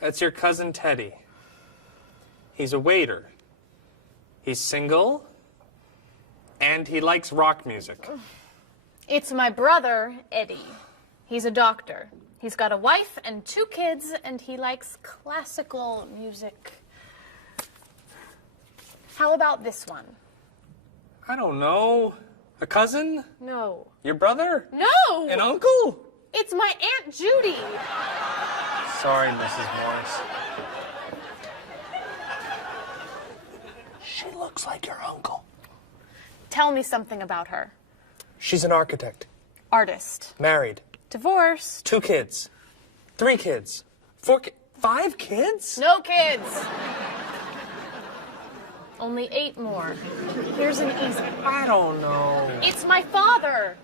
That's your cousin Teddy. He's a waiter. He's single, and he likes rock music. It's my brother, Eddie. He's a doctor. He's got a wife and 2 kids, and he likes classical music. How about this one? I don't know. A cousin? No. Your brother? No! An uncle? It's my Aunt Judy. Sorry, Mrs. Morris. She looks like your uncle. Tell me something about her. She's an architect. Artist. Married. Divorced. 2 kids. 3 kids. 5 kids? No kids. Only 8 more. Here's an easy one. I don't know. It's my father.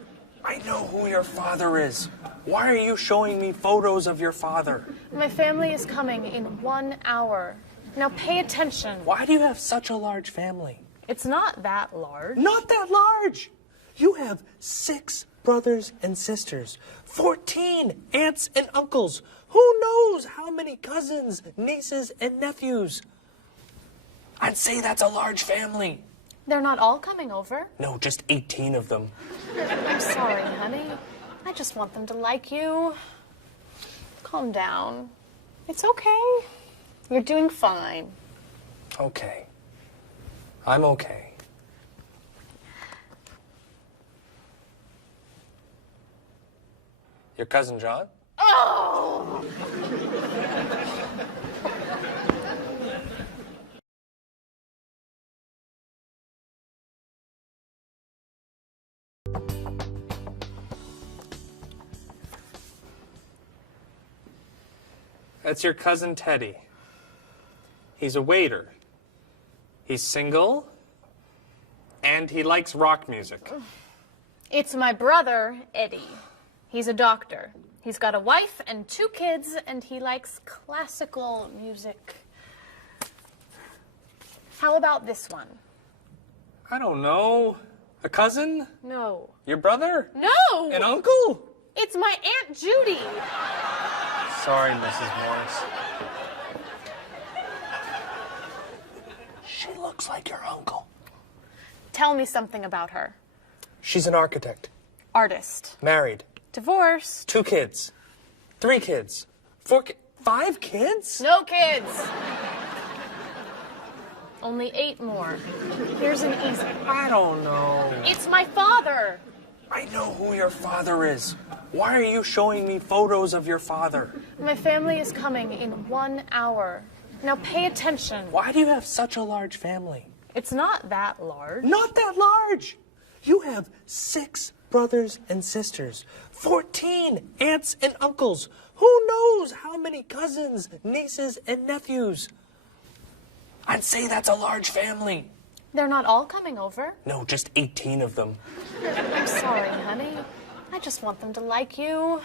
I know who your father is. Why are you showing me photos of your father? My family is coming in 1 hour. Now pay attention. Why do you have such a large family? It's not that large. Not that large. You have 6 brothers and sisters, 14 aunts and uncles. Who knows how many cousins, nieces, and nephews? I'd say that's a large family. They're not all coming over. No, just 18 of them. I'm sorry, honey. I just want them to like you. Calm down. It's okay. You're doing fine. Okay. I'm okay. Your cousin John? Oh! That's your cousin Teddy. He's a waiter. He's single, and he likes rock music. It's my brother, Eddie. He's a doctor. He's got a wife and 2 kids, and he likes classical music. How about this one? I don't know. A cousin? No. Your brother? No! An uncle? It's my Aunt Judy. Sorry, Mrs. Morris. She looks like your uncle. Tell me something about her. She's an architect. Artist. Married. Divorced. 2 kids. 3 kids. 5 kids? No kids. Only 8 more. Here's an easy one. I don't know. It's my father. I know who your father is. Why are you showing me photos of your father? My family is coming in 1 hour. Now pay attention. Why do you have such a large family? It's not that large. Not that large. You have 6 brothers and sisters, 14 aunts and uncles. Who knows how many cousins, nieces, and nephews? I'd say that's a large family. They're not all coming over. No, just 18 of them. I'm sorry, honey. I just want them to like you.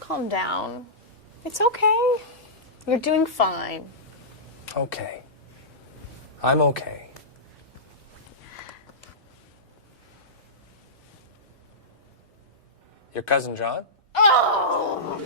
Calm down. It's okay. You're doing fine. Okay. I'm okay. Your cousin John? Oh!